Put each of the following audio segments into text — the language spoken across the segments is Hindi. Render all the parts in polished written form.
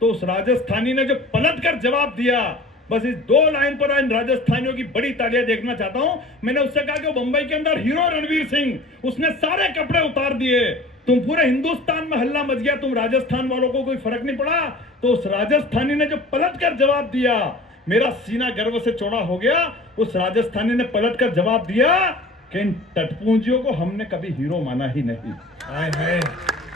तो उस राजस्थानी ने जो पलट कर जवाब दिया, बस इस 2 लाइन पर इन राजस्थानियों की बड़ी तालियां देखना चाहता हूं। मैंने उससे कहा कि मुंबई के अंदर हीरो रणवीर सिंह, उसने सारे कपड़े उतार दिए, तुम पूरे हिंदुस्तान में हल्ला मच गया, तुम राजस्थान वालों को कोई फर्क नहीं पड़ा। तो उस राजस्थानी ने जो पलट कर जवाब दिया, मेरा सीना गर्व से चौड़ा हो गया। उस राजस्थानी ने पलट कर जवाब दिया कि इन टटपूंजियों को हमने कभी हीरो माना ही नहीं।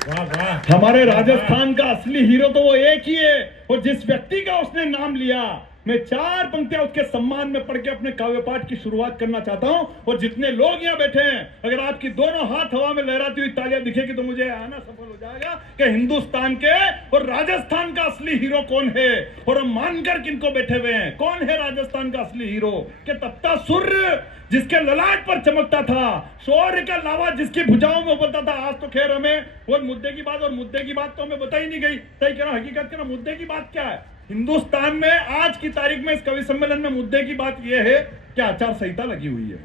वाह वाह, हमारे राजस्थान का असली हीरो तो वो एक ही है, और जिस व्यक्ति का उसने नाम लिया, मैं 4 पंक्तियां उसके सम्मान में पढ़ के अपने काव्य पाठ की शुरुआत करना चाहता हूं। और जितने लोग यहाँ बैठे हैं, अगर आपकी दोनों हाथ हवा में लहराती हुई तालियां दिखेगी तो मुझे आना सफल हो जाएगा कि हिंदुस्तान के और राजस्थान का असली हीरो कौन है। और हम मानकर किनको बैठे हुए हैं, कौन है राजस्थान का असली हीरो? कि तपता सूर्य जिसके ललाट पर चमकता था, शौर्य का लावा जिसकी भुजाओं में उबलता था। आज तो खैर हमें वो मुद्दे की बात, और मुद्दे की बात तो हमें बताई नहीं गई। सही कह रहा, हकीकत कह रहा, मुद्दे की बात क्या है हिंदुस्तान में आज की तारीख में? इस कवि सम्मेलन में मुद्दे की बात यह है कि आचार संहिता लगी हुई है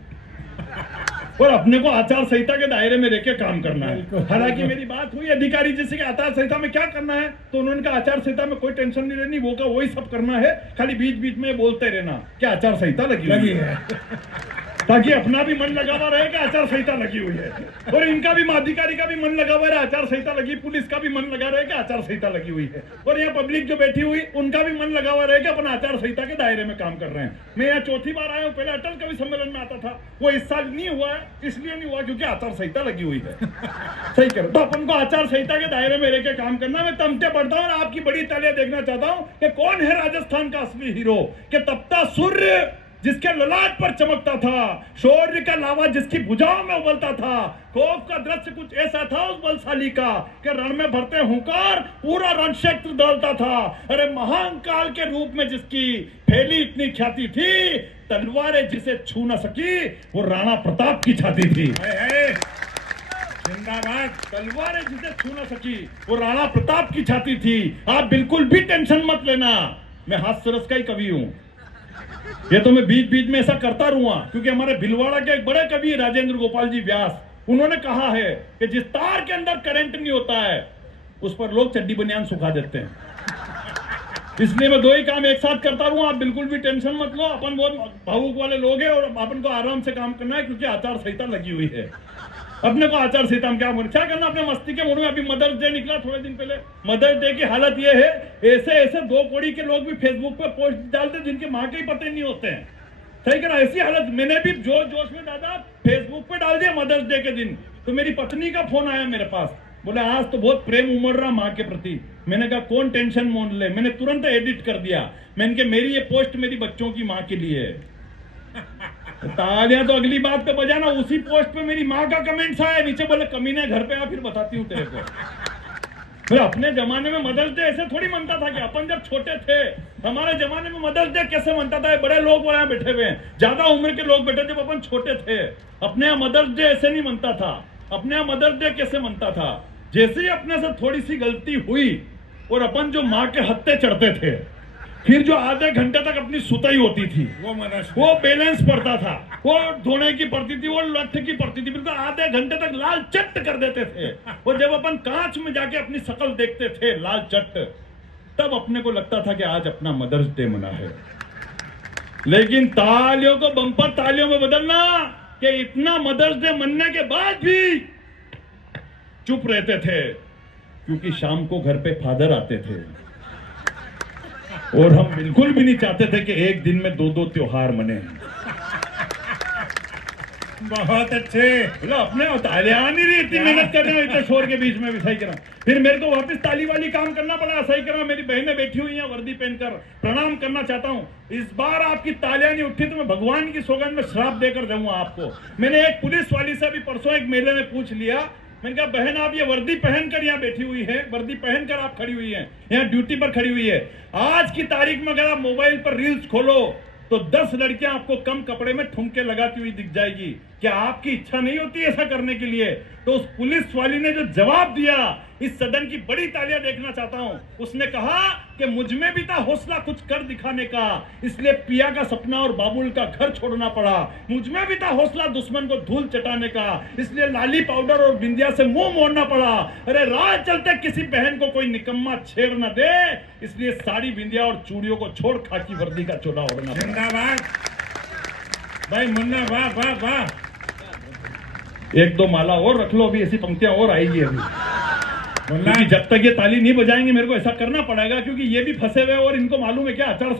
और अपने को आचार संहिता के दायरे में रहकर काम करना है। हालांकि मेरी बात हुई अधिकारी जी से कि आचार संहिता में क्या करना है, तो उन्होंने कहा आचार संहिता में कोई टेंशन नहीं लेनी, वो का वही सब करना है, खाली बीच बीच में बोलते रहना कि आचार संहिता लगी है, ताकि अपना भी मन लगा हुआ रहे कि आचार संहिता लगी हुई है, और इनका भी, अधिकारी का भी मन लगा हुआ है आचार संहिता लगी, पुलिस का भी मन लगा रहे कि आचार संहिता लगी हुई है, और यहाँ पब्लिक जो बैठी हुई उनका भी मन लगा हुआ रहे कि अपन आचार संहिता के दायरे में काम कर रहे हैं। मैं यहाँ 4थी बार आया हूँ, पहले अटल कवि सम्मेलन में आता था, वो इस साल नहीं हुआ है, इसलिए नहीं हुआ क्योंकि आचार संहिता लगी हुई है। सही करो, तो अपन को आचार संहिता के दायरे में रहकर काम करना। मैं तमते पढ़ता हूँ और आपकी बड़ी तालियां देखना चाहता हूँ कि कौन है राजस्थान का असली हीरो। कि तपता सूर्य जिसके ललाट पर चमकता था, शौर्य का लावा जिसकी भुजाओं में उबलता था, खौफ का दृश्य कुछ ऐसा था उस बलशाली का कि रण में भरते हुंकार पूरा रण क्षेत्र दौड़ता था। अरे महान काल के रूप में जिसकी फैली इतनी ख्याति थी, तलवारें जिसे छू न सकी वो राणा प्रताप की छाती थी। जिंदाबाद। तलवारें जिसे छू न सकी वो राणा प्रताप की छाती थी। आप बिल्कुल भी टेंशन मत लेना, मैं हास्य रस का ही कवि हूं। ये तो मैं बीच बीच में ऐसा करता रहूंगा, क्योंकि हमारे भिलवाड़ा के एक बड़े कवि राजेंद्र गोपाल जी व्यास, उन्होंने कहा है कि जिस तार के अंदर करंट नहीं होता है उस पर लोग चड्डी बनियान सुखा देते हैं। इसलिए मैं 2 ही काम एक साथ करता रहूंगा। आप बिल्कुल भी टेंशन मत लो, अपन बहुत भावुक वाले लोग हैं और अपन को आराम से काम करना है, क्योंकि आचार संहिता लगी हुई है। अपने को आचार संहिता में क्या करना, अपने मस्ती के मूड में। अभी मदर्स डे निकला थोड़े दिन पहले, मदर्स डे की हालत ये है, ऐसे ऐसे 2 कौड़ी के लोग भी फेसबुक पे पोस्ट डालते जिनके माँ के ही पते नहीं होते हैं। सही करा, ऐसी हालत। मैंने भी जोश में दादा फेसबुक पे डाल दिया मदर्स डे के दिन, तो मेरी पत्नी का फोन आया मेरे पास, बोला आज तो बहुत प्रेम उमड़ रहा माँ के प्रति। मैंने कहा कौन टेंशन मोल ले, मैंने तुरंत एडिट कर दिया। मैंने कहा मेरी ये पोस्ट मेरी बच्चों की माँ के लिए है। तालियां तो अगली बात पे बजाना। उसी पोस्ट पे मेरी माँ का कमेंट्स आया नीचे, बोले कमीने घर पे आ फिर बताती हूँ तेरे को। फिर अपने जमाने में मदर्स डे ऐसे थोड़ी मनता था कि अपन जब छोटे थे, हमारे जमाने में मदर्स डे कैसे मनता था? बड़े लोग वहां बैठे हुए हैं, ज्यादा उम्र के लोग बैठे, जब अपन छोटे थे अपने यहाँ मदर्स डे ऐसे नहीं मनता था। अपने यहाँ मदर्स डे कैसे मनता था? जैसे ही अपने से थोड़ी सी गलती हुई और अपन जो माँ के हत्थे चढ़ते थे, फिर जो आधे घंटे तक अपनी सुताई होती थी, वो बैलेंस पड़ता था, वो धोने की पड़ती थी, वो लठ की पड़ती थी, फिर तो आधे घंटे तक लाल चट्ट कर देते थे। और जब अपन कांच में जाके अपनी शकल देखते थे लाल चट्ट, तब अपने को लगता था कि आज अपना मदर्स डे मना है। लेकिन तालियों को बम्पर तालियों में बदलना कि इतना मदर्स डे मनने के बाद भी चुप रहते थे, क्योंकि शाम को घर पे फादर आते थे और हम बिल्कुल भी नहीं चाहते थे कि एक दिन में 2-2 त्योहार मने। बहुत अच्छे। बोला अपने तालियां नहीं रही, इतनी मेहनत कर रहे हैं इतने शोर के बीच में भी। सही करा, फिर मेरे को वापस ताली वाली काम करना पड़ा। सही करा, मेरी बहनें बैठी हुई हैं वर्दी पहनकर, प्रणाम करना चाहता हूँ। इस बार आपकी तालियां नहीं उठी तो मैं भगवान की सौगंध में श्राप देकर जाऊंगा आपको। मैंने एक पुलिस वाली से भी परसों एक मेले में पूछ लिया, मैंने कहा बहन आप ये वर्दी पहनकर यहाँ बैठी हुई है, वर्दी पहनकर आप खड़ी हुई हैं, यहाँ ड्यूटी पर खड़ी हुई है, आज की तारीख में अगर आप मोबाइल पर रील्स खोलो तो 10 लड़कियां आपको कम कपड़े में ठुमके लगाती हुई दिख जाएगी। क्या आपकी इच्छा नहीं होती ऐसा करने के लिए? तो उस पुलिस वाली ने जो जवाब दिया, इस सदन की बड़ी तालियां देखना चाहता हूं। उसने कहा कि मुझ में भी था हौसला कुछ कर दिखाने का, इसलिए पिया का सपना और बाबुल का घर छोड़ना पड़ा। मुझ में भी था हौसला दुश्मन को धूल चटाने का, इसलिए लाली पाउडर और बिंदिया से मुंह मोड़ना पड़ा। अरे राह चलते किसी बहन को कोई निकम्मा छेड़ न दे, इसलिए साड़ी बिंदिया और चूड़ियों को छोड़ खाकी वर्दी का चोला ओढ़ना पड़ा। जिंदाबाद भाई मुन्ना, वाह वाह वाह। एक दो माला और रख लो, अभी ऐसी पंक्तियां और आएगी अभी। मुन्ना क्योंकि जब तक ये ताली नहीं बजाएंगे मेरे को ऐसा करना पड़ेगा, क्योंकि ये भी फंसे हुए और इनको मालूम है क्या अचड़